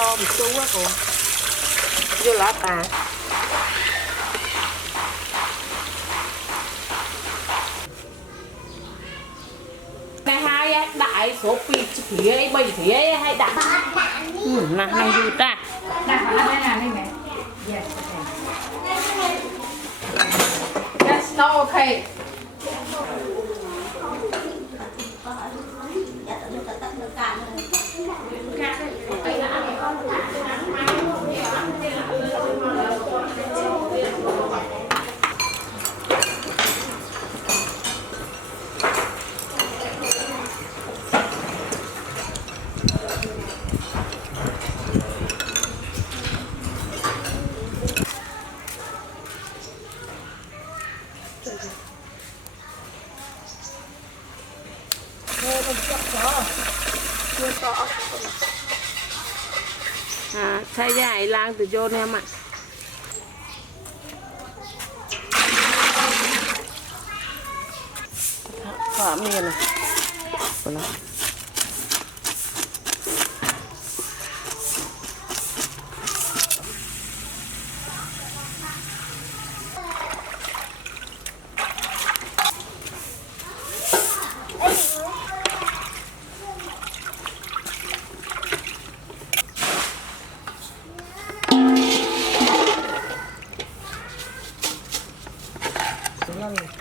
lo một chú á cô vô lá tà này hai đại số pi phía ấy bây phía hay đại là hàng gì ta yes no okay sai dài lang từ vô em ạ thỏa miền này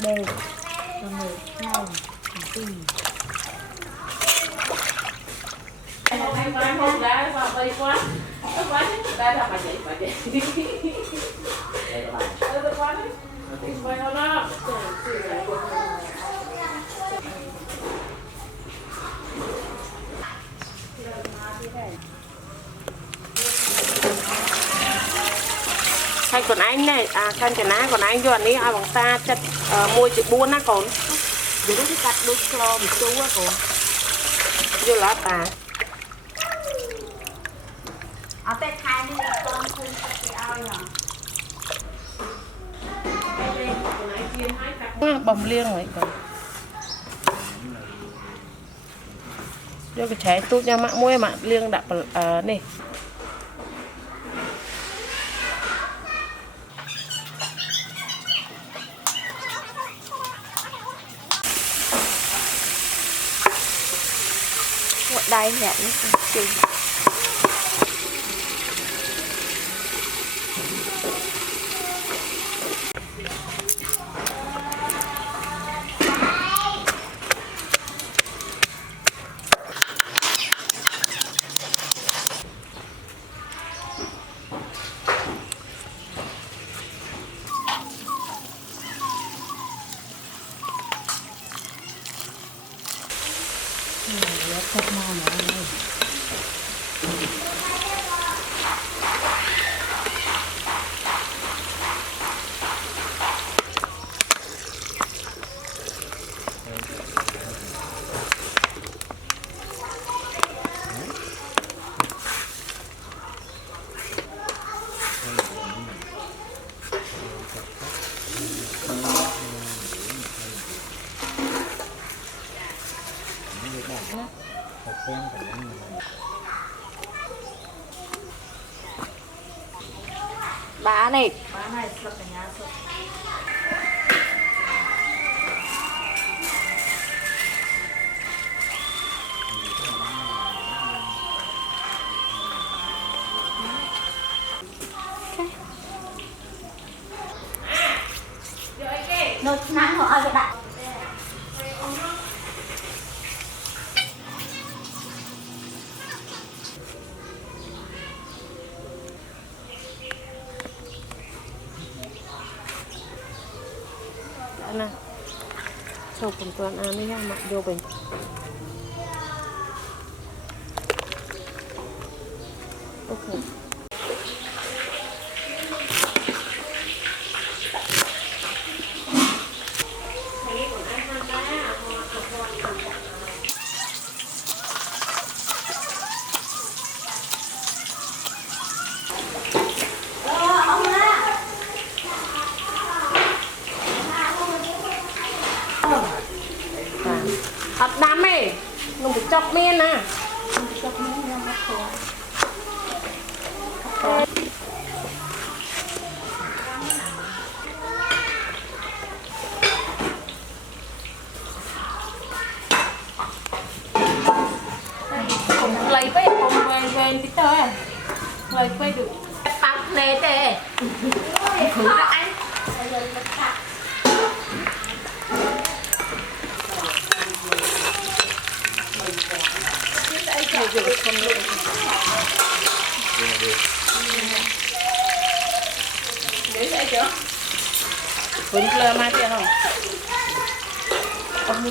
đây cho người nhau tình anh bán không ra vào đây quá quá đây là bà chị đây là bà quá đấy quay nó đó hay còn anh này khăn cái ná còn anh cho anh ấy ai bằng ta chất môi chị buôn á còn giữ cái cắt đôi lo một chú á còn vô lá tà ở đây khai đi con không cái ao nhở bầm liêng vậy còn vô cái trái tốt nha mạ môi mạ liêng đạp này đây nhẹ nó thật ngon này bà này sập cả nhà sập nó nắng họ ai vậy bạn nè sâu cùng toàn ăn đi nha mặc vô bình ok hạt đam ấy, nó bị chọc miên à. Chọc miên nó mất rồi. lấy cái không về tí tới lấy cái được tắt nè tê thử anh vẫn là mai tiền không? Không mua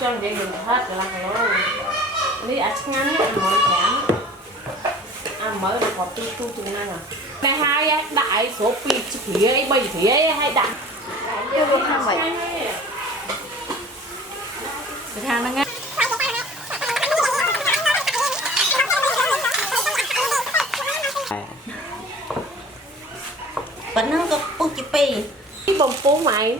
cho để mình hết là nó lý ăn ngắn mỗi tháng ăn mới là có tu tu chừng năng à này hai đại số pi chỉ ấy bây thì ấy hay đại chưa được không vậy được hàng năng vẫn nó có bông chì pi cái bông phố mày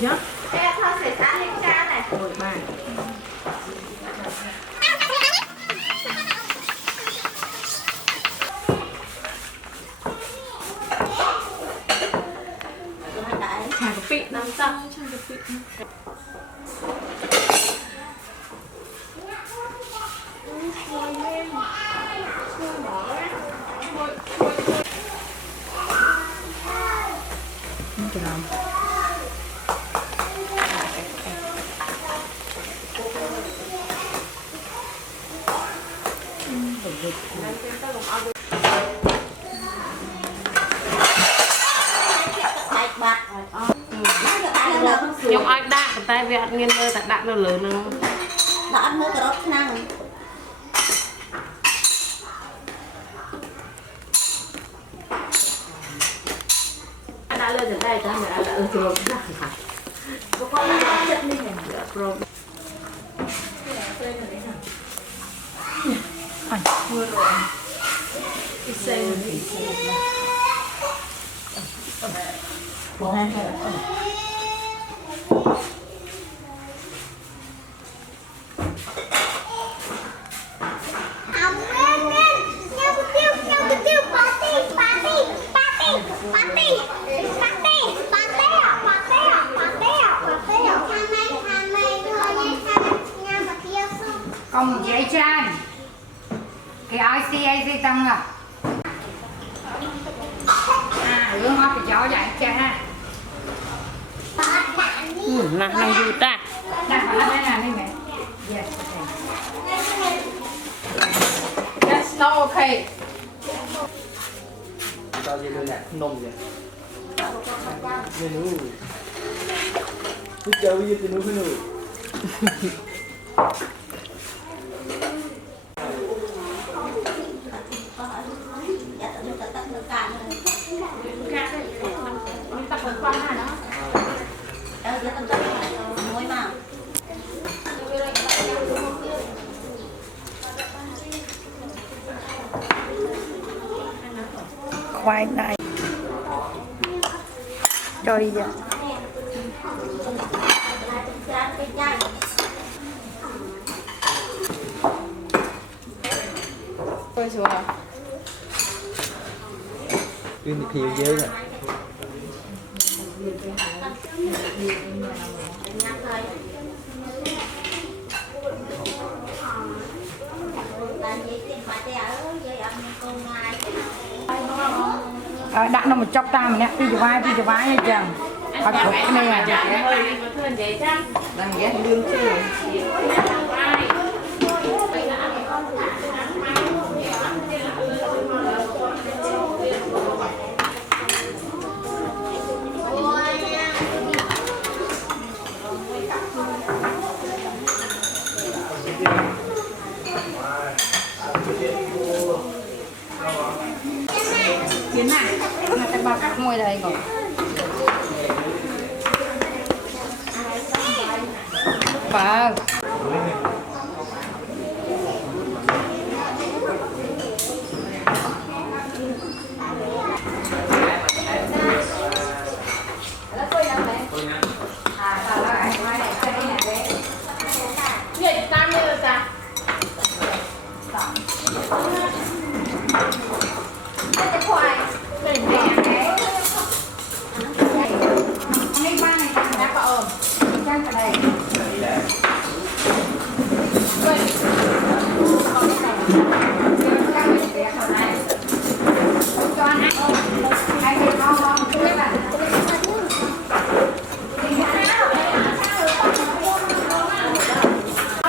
nhá em thôi sẽ xả lên ca này rồi bài chả có vị năm trăm chả có vị trong ai đạn của tay vẹt nghiên nơi tại đạn nó lớn nữa đã ăn mua cái đó năng đã lên đến đây ta mới đã ở trường có con là chất đi này rồi mưa rồi cái xe này của hai người Còn dễ chan cái IC tăng à hướng hóa phải cháu dạy cha ha là năng du ta đang phải đây là mẹ yes that's not okay tao gì đây nè nông vậy người nữ cứ chơi với cái nữ cái nữ khoai này cho đi ra coi xuống Uyên thì thiếu dễ rồi đã nó một chọc ta mà nè đi cho vai hay chẳng họ chụp này à hơi hơn vậy chăng đang ghét lương chứ Kiến này, là cái bao cắt môi đây còn vâng Vậy ta như là sao? Cái khoai. Đây nè. Đây ba này Đã có ôm. chân ở đây. Vậy. Cho ăn ăn. Hai người con không biết là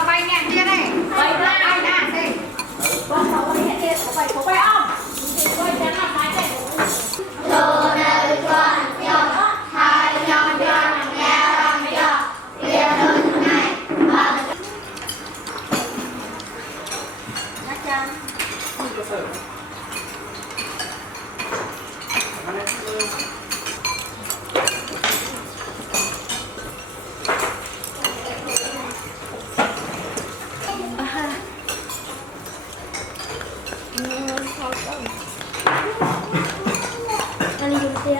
bay nha kia này. Vậy ra. Bay ra đây. Con cháu đi hết đi, phải không? Vậy không? Vậy chắn là phải đây. Nhắc chân. Anh dùng tiền.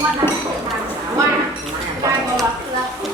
Ngoan. Ngoan.